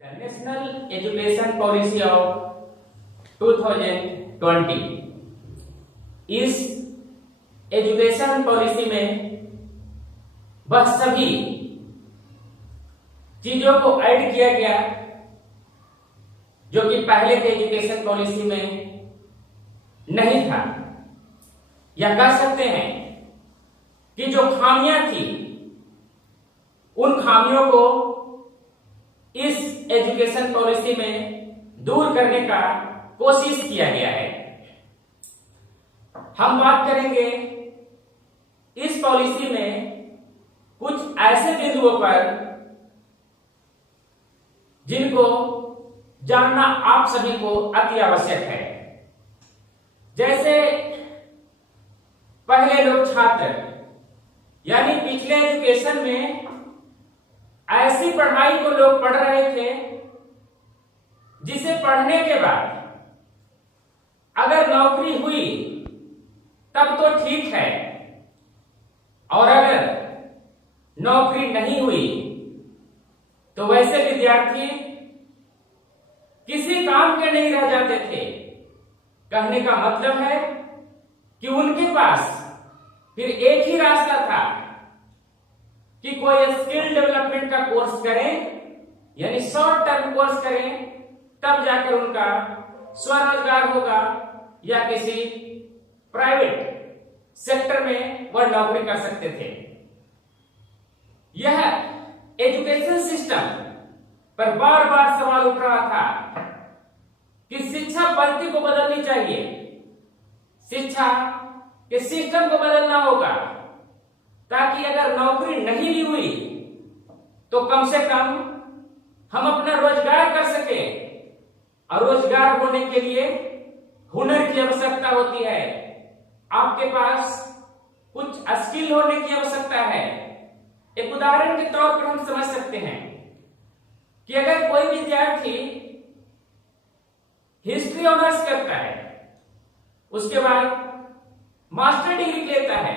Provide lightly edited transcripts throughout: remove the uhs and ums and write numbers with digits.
The National Education Policy of 2020 इस education policy में वह सभी चीजों को ऐड किया गया जो कि पहले के एजुकेशन पॉलिसी में नहीं था, या कह सकते हैं कि जो खामियां थी उन खामियों को इस एजुकेशन पॉलिसी में दूर करने का कोशिश किया गया है। हम बात करेंगे इस पॉलिसी में कुछ ऐसे बिंदुओं पर जिनको जानना आप सभी को अति आवश्यक है। जैसे पहले लोग छात्र यानी पिछले एजुकेशन में ऐसी पढ़ाई को लोग पढ़ रहे थे जिसे पढ़ने के बाद अगर नौकरी हुई तब तो ठीक है, और अगर नौकरी नहीं हुई तो वैसे विद्यार्थी किसी काम के नहीं रह जाते थे। कहने का मतलब है कि उनके पास फिर एक ही रास्ता था कि कोई स्किल डेवलपमेंट का कोर्स करें, यानी शॉर्ट टर्म कोर्स करें, तब जाकर उनका स्वरोजगार होगा या किसी प्राइवेट सेक्टर में वह नौकरी कर सकते थे। यह एजुकेशन सिस्टम पर बार बार सवाल उठ रहा था कि शिक्षा पद्धति को बदलनी चाहिए, शिक्षा के सिस्टम को बदलना होगा, ताकि अगर नौकरी नहीं भी हुई तो कम से कम हम अपना रोजगार कर सके। और रोजगार होने के लिए हुनर की आवश्यकता होती है, आपके पास कुछ स्किल होने की आवश्यकता है। एक उदाहरण के तौर पर हम समझ सकते हैं कि अगर कोई विद्यार्थी हिस्ट्री ऑनर्स करता है, उसके बाद मास्टर डिग्री लेता है,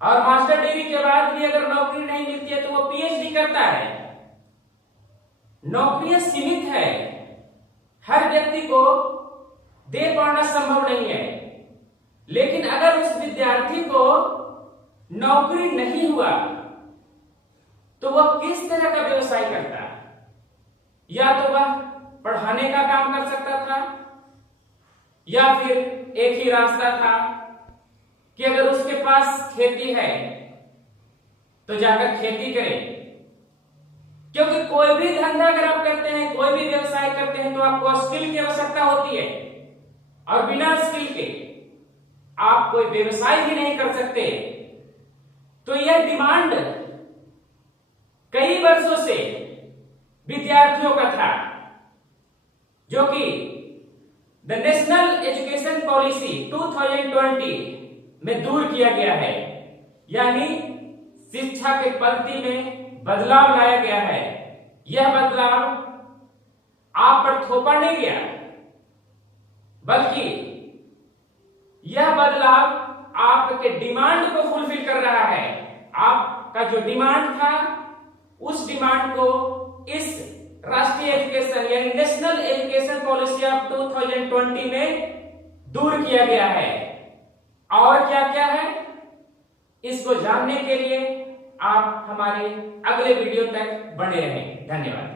और मास्टर डिग्री के बाद भी अगर नौकरी नहीं मिलती है तो वो पीएचडी करता है। नौकरियां सीमित है, हर व्यक्ति को दे पाना संभव नहीं है। लेकिन अगर उस विद्यार्थी को नौकरी नहीं हुआ तो वह किस तरह का व्यवसाय करता? या तो वह पढ़ाने का काम कर सकता था, या फिर एक ही रास्ता था कि अगर उसके पास खेती है तो जाकर खेती करें। क्योंकि कोई भी धंधा अगर आप करते हैं, कोई भी व्यवसाय करते हैं, तो आपको स्किल की आवश्यकता होती है, और बिना स्किल के आप कोई व्यवसाय भी नहीं कर सकते। तो यह डिमांड कई वर्षों से विद्यार्थियों का था, जो कि द नेशनल एजुकेशन पॉलिसी 2020 में दूर किया गया है। यानी शिक्षा के पद्धति में बदलाव लाया गया है। यह बदलाव आप पर थोपा नहीं गया, बल्कि यह बदलाव आपके डिमांड को फुलफिल कर रहा है। आपका जो डिमांड था, उस डिमांड को इस राष्ट्रीय एजुकेशन यानी नेशनल एजुकेशन पॉलिसी ऑफ 2020 में दूर किया गया है। और क्या क्या है, इसको जानने के लिए आप हमारे अगले वीडियो तक बने रहें। धन्यवाद।